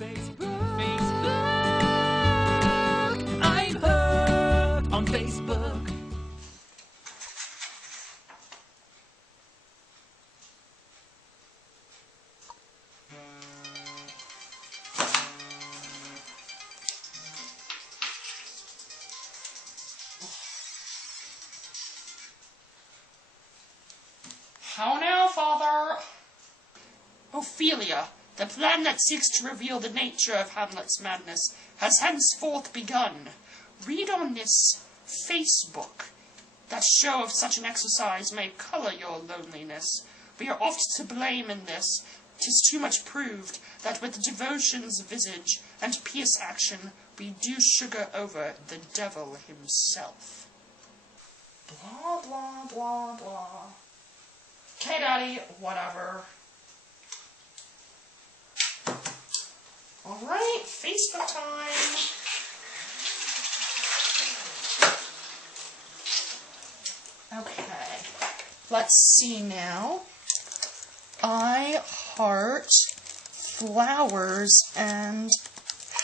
Facebook. I'm hooked on Facebook. How now, Father? Ophelia, the plan that seeks to reveal the nature of Hamlet's madness has henceforth begun. Read on this Facebook. That show of such an exercise may colour your loneliness. We are oft to blame in this. 'Tis too much proved that with devotion's visage and pious action we do sugar over the devil himself. Blah, blah, blah, blah. Okay, Daddy, whatever. Alright, Facebook time. Okay, let's see now. I heart flowers and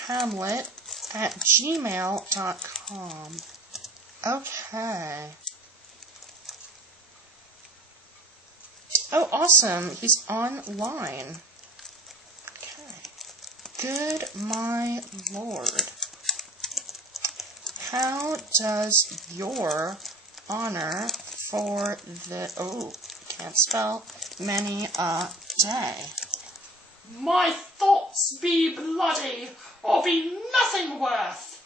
Hamlet at gmail.com. Okay. Oh, awesome. He's online. Okay. Good my lord. How does your honor for the... Oh, can't spell. Many a day. My thoughts be bloody, or be nothing worth.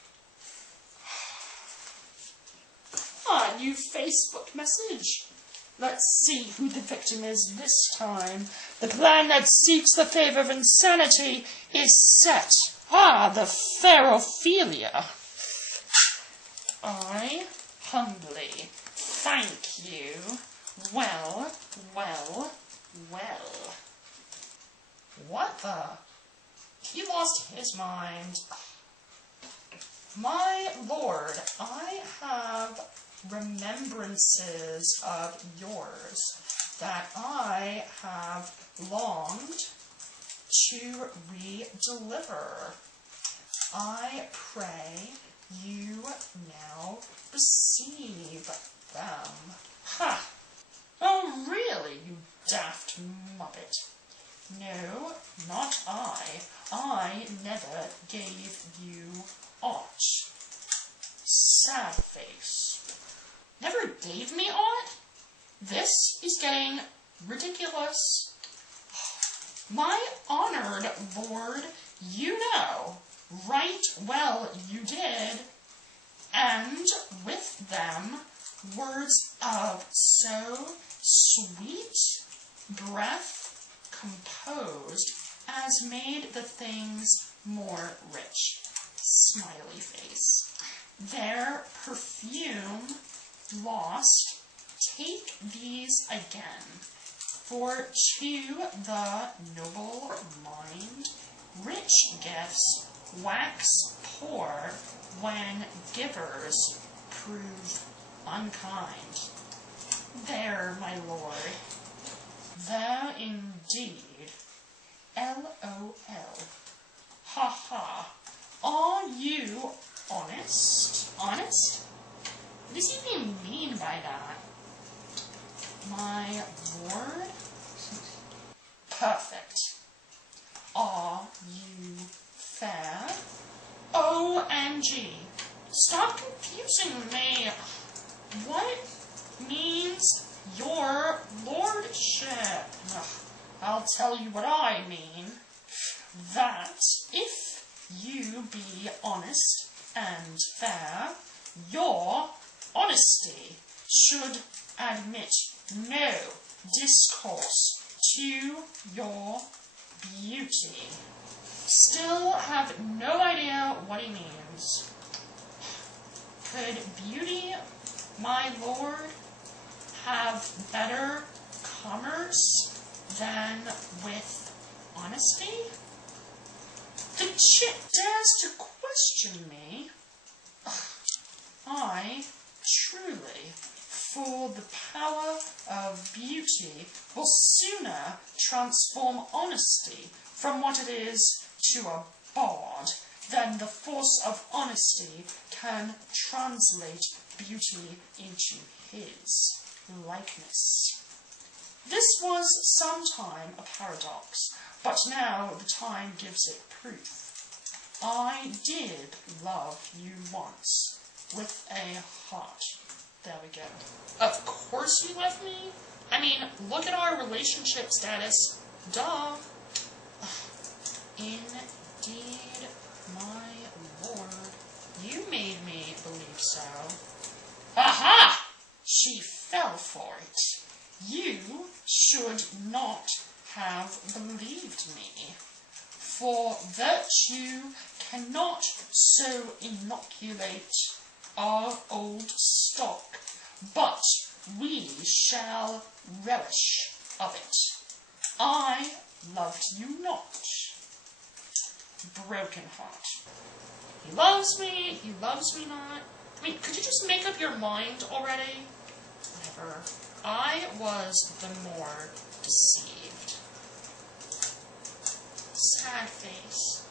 A new Facebook message. Let's see who the victim is this time. The plan that seeks the favor of insanity is set. Ah, the fair Ophelia. I humbly thank you. Well, well, well. What the? He lost his mind. My lord, I have remembrances of yours that I have longed to re-deliver. I pray you now receive them. Ha! Oh, really, you daft muppet? No, not I. I never gave you aught. Sad face. Never gave me aught? This is getting ridiculous. My honored lord, you know, right well you did, and with them words of so sweet breath composed as made the things more rich. Smiley face. Their perfume lost, take these again, for to the noble mind rich gifts wax poor when givers prove unkind. There, my lord, there indeed, LOL, ha ha, are you honest? Honest? What does he even mean by that? My lord? Perfect. Are you fair? OMG. Stop confusing me. What means your lordship? I'll tell you what I mean. That if you be honest and fair, your honesty should admit no discourse to your beauty. Still have no idea what he means. Could beauty, my lord, have better commerce than with honesty? The chit dares to question me. I truly, for the power of beauty, will sooner transform honesty from what it is to a then the force of honesty can translate beauty into his likeness. This was sometime a paradox, but now the time gives it proof. I did love you once, with a heart. There we go. Of course you love me? I mean, look at our relationship status. Duh. Indeed, my lord. You made me believe so. Aha! She fell for it. You should not have believed me. For virtue cannot so inoculate our old stock, but we shall relish of it. I loved you not. Broken heart. He loves me not. I mean, could you just make up your mind already? Whatever. I was the more deceived. Sad face.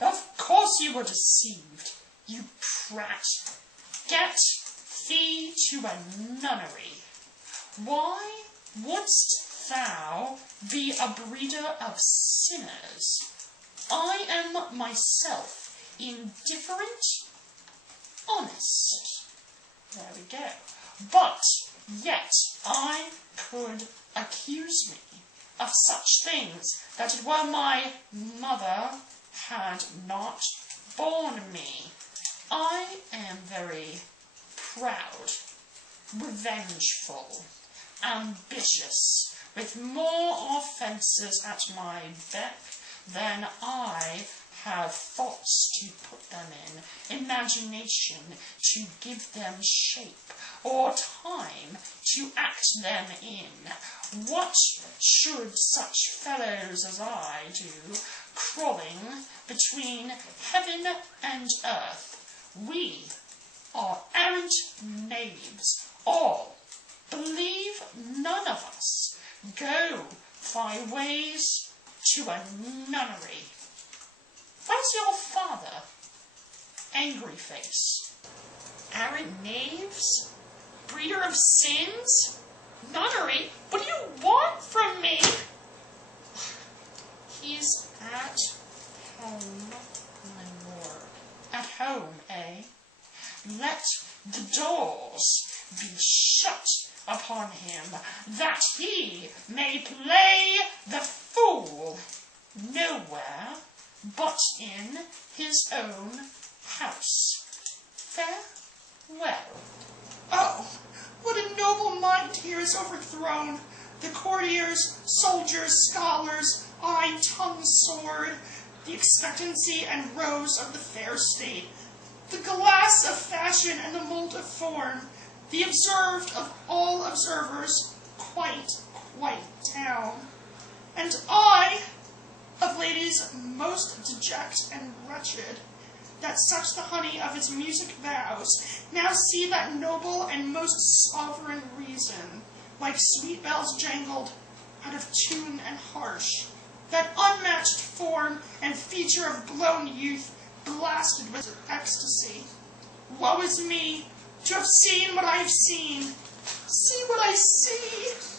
Of course you were deceived, you prat. Get thee to a nunnery. Why wouldst thou be a breeder of sinners? I am myself indifferent, honest. There we go. But yet I could accuse me of such things that it were my mother had not borne me. I am very proud, revengeful, ambitious, with more offences at my beck than I have thoughts to put them in, imagination to give them shape, or time to act them in. What should such fellows as I do, crawling between heaven and earth? We are errant knaves, all. Believe none of us. Go thy ways to a nunnery. Where's your father? Angry face. Arrant knaves? Breeder of sins? Nunnery? What do you want from me? He's at home, my lord. At home, eh? Let the doors be shut upon him, that he may play the fool nowhere but in his own house. Farewell. Oh, what a noble mind here is overthrown! The courtiers, soldiers, scholars, eye, tongue, sword, the expectancy and rose of the fair state, the glass of fashion and the mold of form, the observed of all observers, quite down. And I, of ladies most deject and wretched, that such the honey of its music vows, now see that noble and most sovereign reason, like sweet bells jangled, out of tune and harsh, that unmatched form and feature of blown youth, blasted with ecstasy. Woe is me, to have seen what I have seen. See what I see!